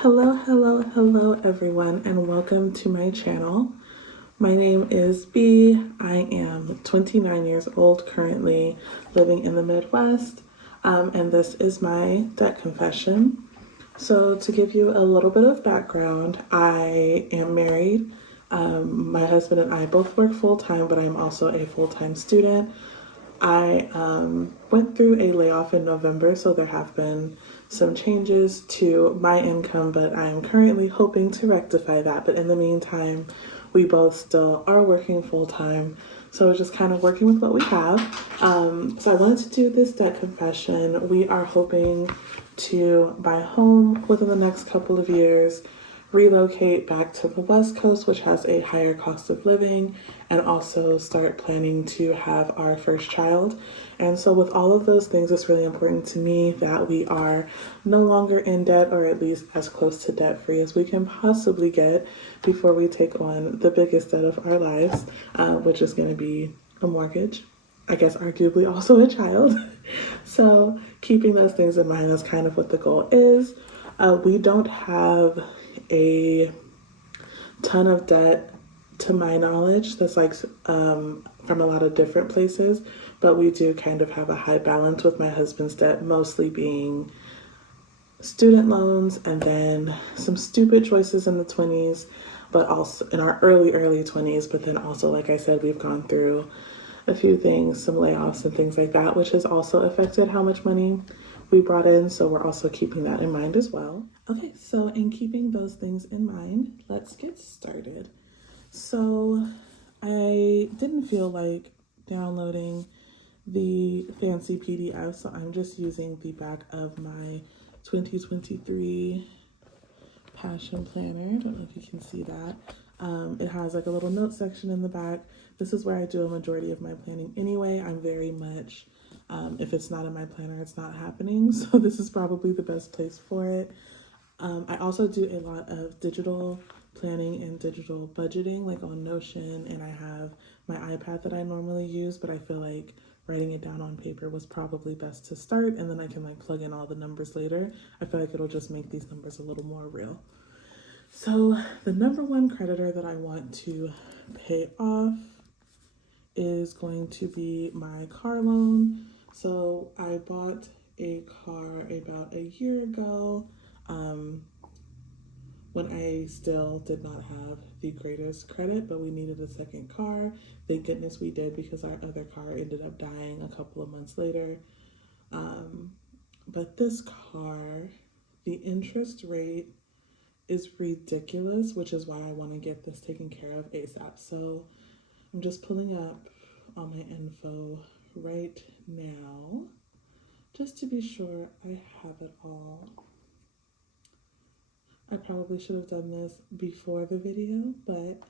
Hello everyone, and welcome to my channel. My name is B. I am 29 years old, currently living in the Midwest, and this is my debt confession. So to give you a little bit of background, I am married. My husband and I both work full-time, but I'm also a full-time student. I went through a layoff in November, so there have been some changes to my income, but I am currently hoping to rectify that. But in the meantime, we both still are working full time, so just kind of working with what we have. So I wanted to do this debt confession. We are hoping to buy a home within the next couple of years, relocate back to the West Coast, which has a higher cost of living, and also start planning to have our first child. And so with all of those things, it's really important to me that we are no longer in debt, or at least as close to debt free as we can possibly get before we take on the biggest debt of our lives, which is going to be a mortgage. I guess arguably also a child. So keeping those things in mind, that's kind of what the goal is. We don't have a ton of debt to my knowledge that's from a lot of different places, but we do kind of have a high balance with my husband's debt mostly being student loans and then some stupid choices in the 20s, but also in our early 20s. But then also, like I said, we've gone through a few things, some layoffs and things like that, which has also affected how much money we brought in. So we're also keeping that in mind as well. Okay, so in keeping those things in mind, let's get started. So I didn't feel like downloading the fancy PDF, so I'm just using the back of my 2023 Passion Planner. I don't know if you can see that. It has like a little note section in the back. This is where I do a majority of my planning anyway. I'm very much, if it's not in my planner, it's not happening. So this is probably the best place for it. I also do a lot of digital planning and digital budgeting, like on Notion, and I have my iPad that I normally use, but I feel like writing it down on paper was probably best to start, and then I can like plug in all the numbers later. I feel like it'll just make these numbers a little more real. So the number one creditor that I want to pay off is going to be my car loan. So I bought a car about a year ago, when I still did not have the greatest credit, but we needed a second car. Thank goodness we did, because our other car ended up dying a couple of months later. But this car, the interest rate is ridiculous, which is why I want to get this taken care of ASAP. So I'm just pulling up all my info right now, just to be sure I have it all. I probably should have done this before the video, but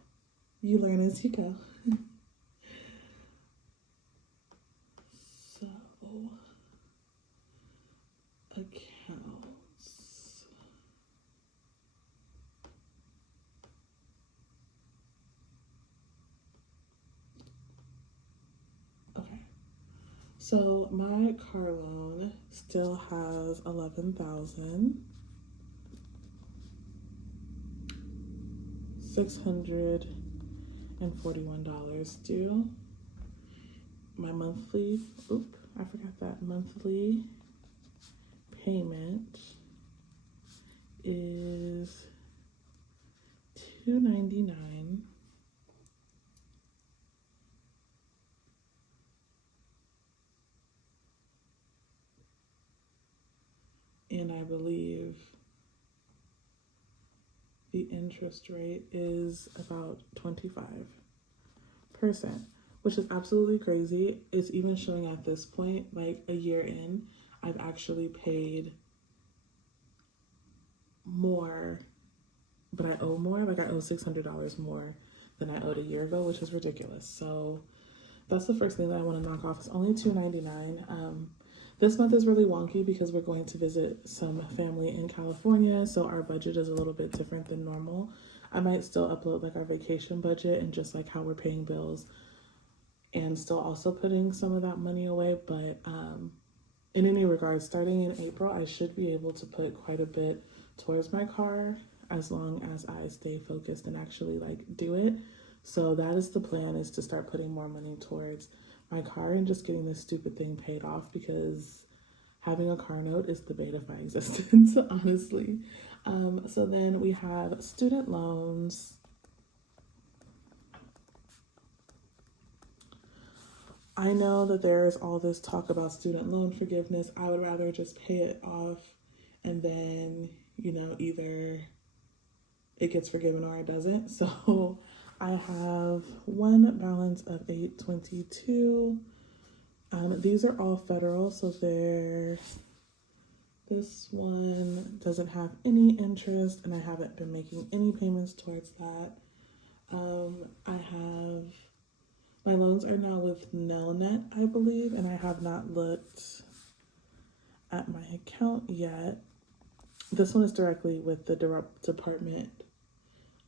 you learn as you go. So, accounts. Okay. So my car loan still has $11,641 due. My monthly, monthly payment is $299. And I believe the interest rate is about 25%, which is absolutely crazy. It's even showing at this point, like a year in, I've actually paid more, but I owe more. Like I owe $600 more than I owed a year ago, which is ridiculous. So that's the first thing that I want to knock off. It's only $299. This month is really wonky because we're going to visit some family in California, so our budget is a little bit different than normal. I might still upload like our vacation budget and just like how we're paying bills, and still also putting some of that money away. But in any regard, starting in April, I should be able to put quite a bit towards my car as long as I stay focused and actually like do it. So that is the plan, is to start putting more money towards my car and just getting this stupid thing paid off, because having a car note is the bane of my existence, honestly. So then we have student loans. I know that there is all this talk about student loan forgiveness. I would rather just pay it off and then, either it gets forgiven or it doesn't. So I have one balance of 822. These are all federal, so this one doesn't have any interest, and I haven't been making any payments towards that. My loans are now with Nelnet, I believe, and I have not looked at my account yet. This one is directly with the Department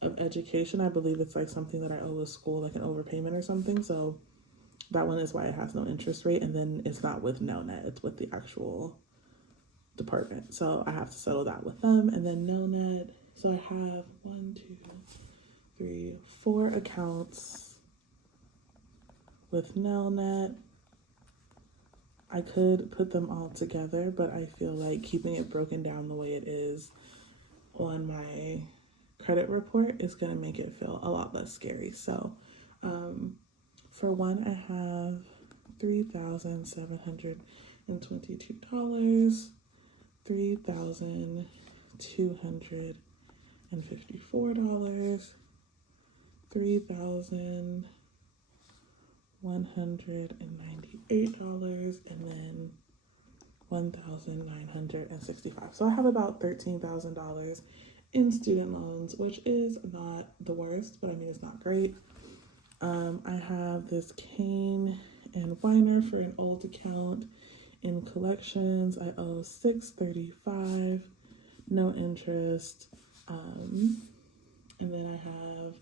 of Education. I believe it's like something that I owe a school, like an overpayment or something. So that one is why it has no interest rate. And then it's not with Nelnet, it's with the actual department. So I have to settle that with them. And then Nelnet. So I have 4 accounts with Nelnet. I could put them all together, but I feel like keeping it broken down the way it is on my credit report is going to make it feel a lot less scary. So for one, I have $3,722, $3,254, $3,198, and then $1,965. So I have about $13,000 in student loans, which is not the worst, but I mean, it's not great. I have this Cane and Weiner for an old account in collections. I owe $635, no interest. And then I have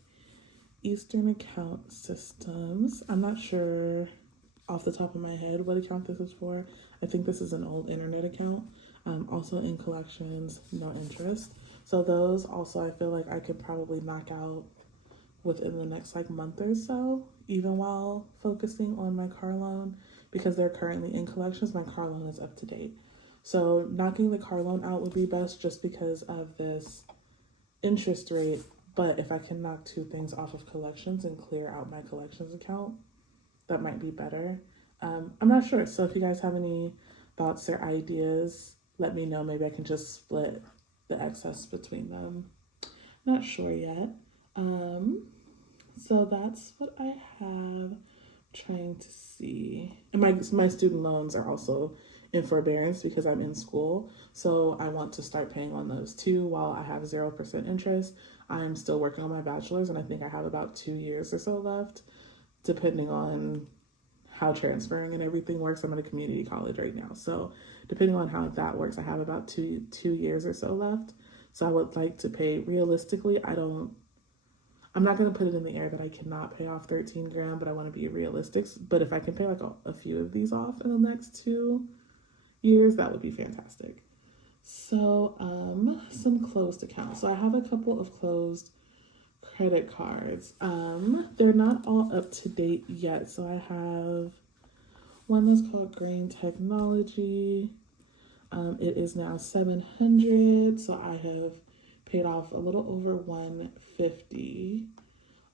Eastern Account Systems. I'm not sure off the top of my head what account this is for. I think this is an old internet account. Also in collections, no interest. So those also, I feel like I could probably knock out within the next month or so, even while focusing on my car loan, because they're currently in collections. My car loan is up to date. So knocking the car loan out would be best, just because of this interest rate. But if I can knock 2 things off of collections and clear out my collections account, that might be better. I'm not sure. So if you guys have any thoughts or ideas, let me know. Maybe I can just split the excess between them. Not sure yet. So that's what I have. Trying to see. And my student loans are also in forbearance because I'm in school. So I want to start paying on those too while I have 0% interest. I'm still working on my bachelor's, and I think I have about 2 years or so left, depending on how transferring and everything works. I'm at a community college right now. So depending on how that works, I have about two years or so left. So I would like to pay, realistically, I'm not going to put it in the air that I cannot pay off 13 grand, but I want to be realistic. But if I can pay like a few of these off in the next 2 years, that would be fantastic. So, some closed accounts. So I have a couple of closed credit cards. They're not all up to date yet. So I have one that's called Green Technology. It is now $700. So I have paid off a little over $150.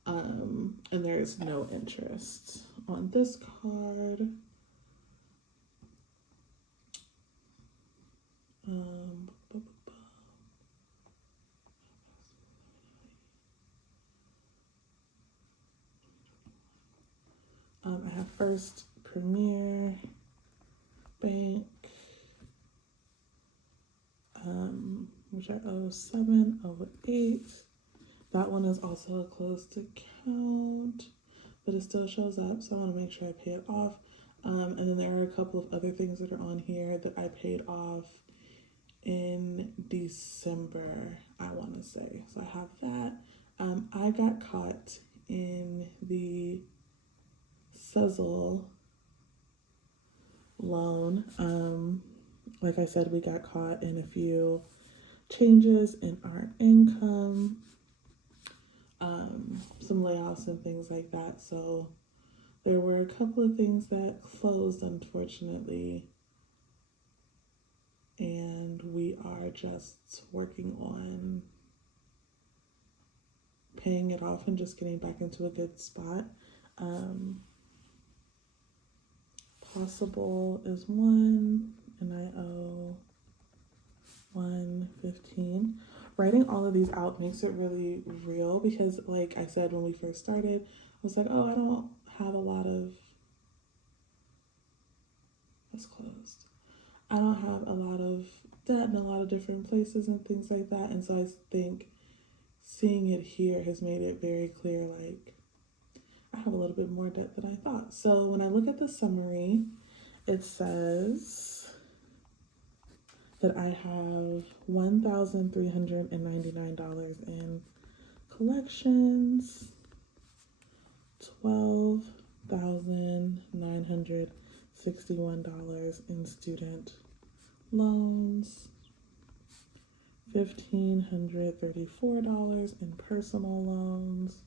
And there is no interest on this card. I have First Premier Bank, which I owe $708. That one is also a closed account, but it still shows up, so I want to make sure I pay it off. And then there are a couple of other things that are on here that I paid off in December, I want to say. So I have that. I got caught in the Sezzle loan. Like I said, we got caught in a few changes in our income, some layoffs and things like that. So there were a couple of things that closed, unfortunately, and we are just working on paying it off and just getting back into a good spot. Possible is one, and I owe 115. Writing all of these out makes it really real because, like I said when we first started, I was like, oh, I don't have a lot of, it's closed. I don't have a lot of debt in a lot of different places and things like that. And so I think seeing it here has made it very clear, like, I have a little bit more debt than I thought. So when I look at the summary, it says that I have $1,399 in collections, $12,961 in student loans, $1,534 in personal loans,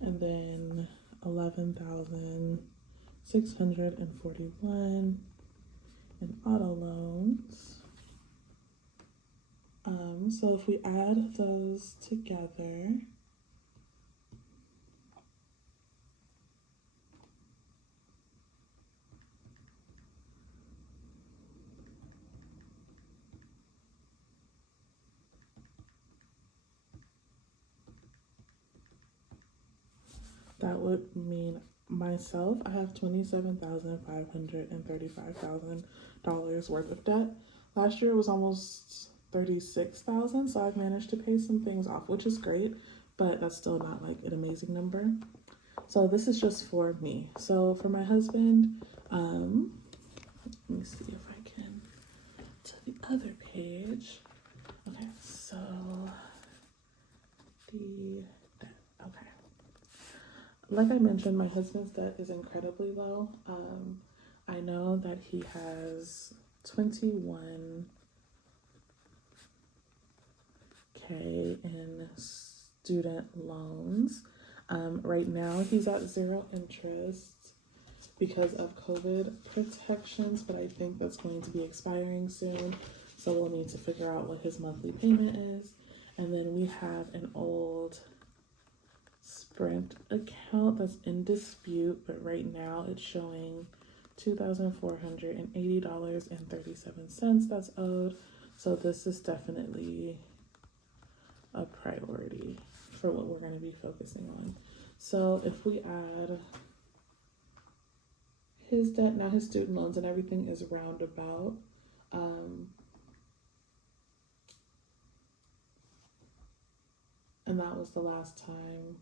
and then $11,641 in auto loans. So if we add those together, that would mean myself, I have $27,535 worth of debt. Last year it was almost $36,000, so I've managed to pay some things off, which is great, but that's still not like an amazing number. So this is just for me. So for my husband, let me see if I can to the other page. Okay, so the debt. Okay. Like I mentioned, my husband's debt is incredibly low. I know that he has 21K in student loans. Right now, he's at 0 interest because of COVID protections, but I think that's going to be expiring soon. So we'll need to figure out what his monthly payment is. And then we have an old Sprint account that's in dispute, but right now it's showing $2,480.37 that's owed. So this is definitely a priority for what we're going to be focusing on. So if we add his debt, now his student loans and everything is roundabout. And that was the last time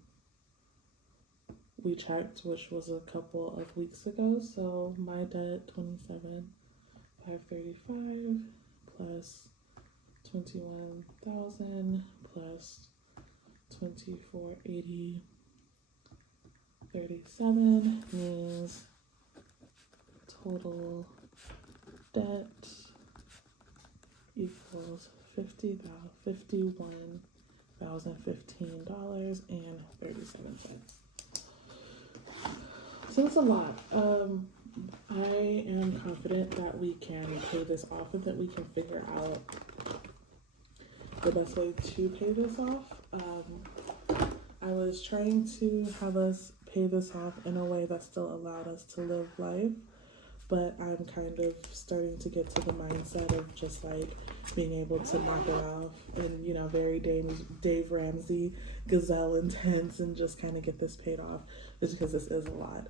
we checked, which was a couple of weeks ago. So my debt, 27,535 plus 21,000 plus 2480.37 means total debt equals $51,015.37. So that's a lot. I am confident that we can pay this off and that we can figure out the best way to pay this off. I was trying to have us pay this off in a way that still allowed us to live life, but I'm kind of starting to get to the mindset of just like being able to knock it off and, you know, very Dave Ramsey, gazelle intense, and just kind of get this paid off, just because this is a lot.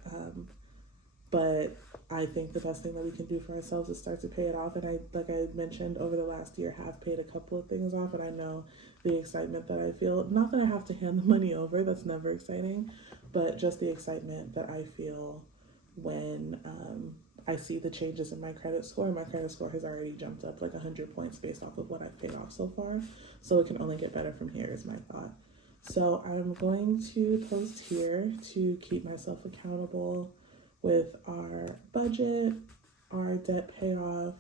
But I think the best thing that we can do for ourselves is start to pay it off. And like I mentioned, over the last year, have paid a couple of things off, and I know the excitement that I feel. Not that I have to hand the money over, that's never exciting, but just the excitement that I feel when I see the changes in my credit score. My credit score has already jumped up like 100 points based off of what I've paid off so far. So it can only get better from here is my thought. So I'm going to post here to keep myself accountable with our budget, our debt payoff,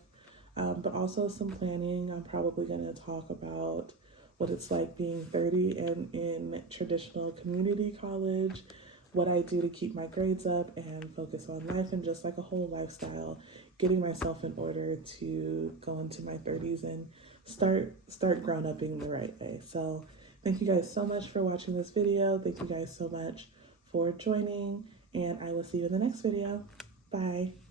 but also some planning. I'm probably going to talk about what it's like being 30 and in traditional community college, what I do to keep my grades up and focus on life and just like a whole lifestyle, getting myself in order to go into my 30s and start grown upping the right way. So thank you guys so much for watching this video. Thank you guys so much for joining, and I will see you in the next video. Bye.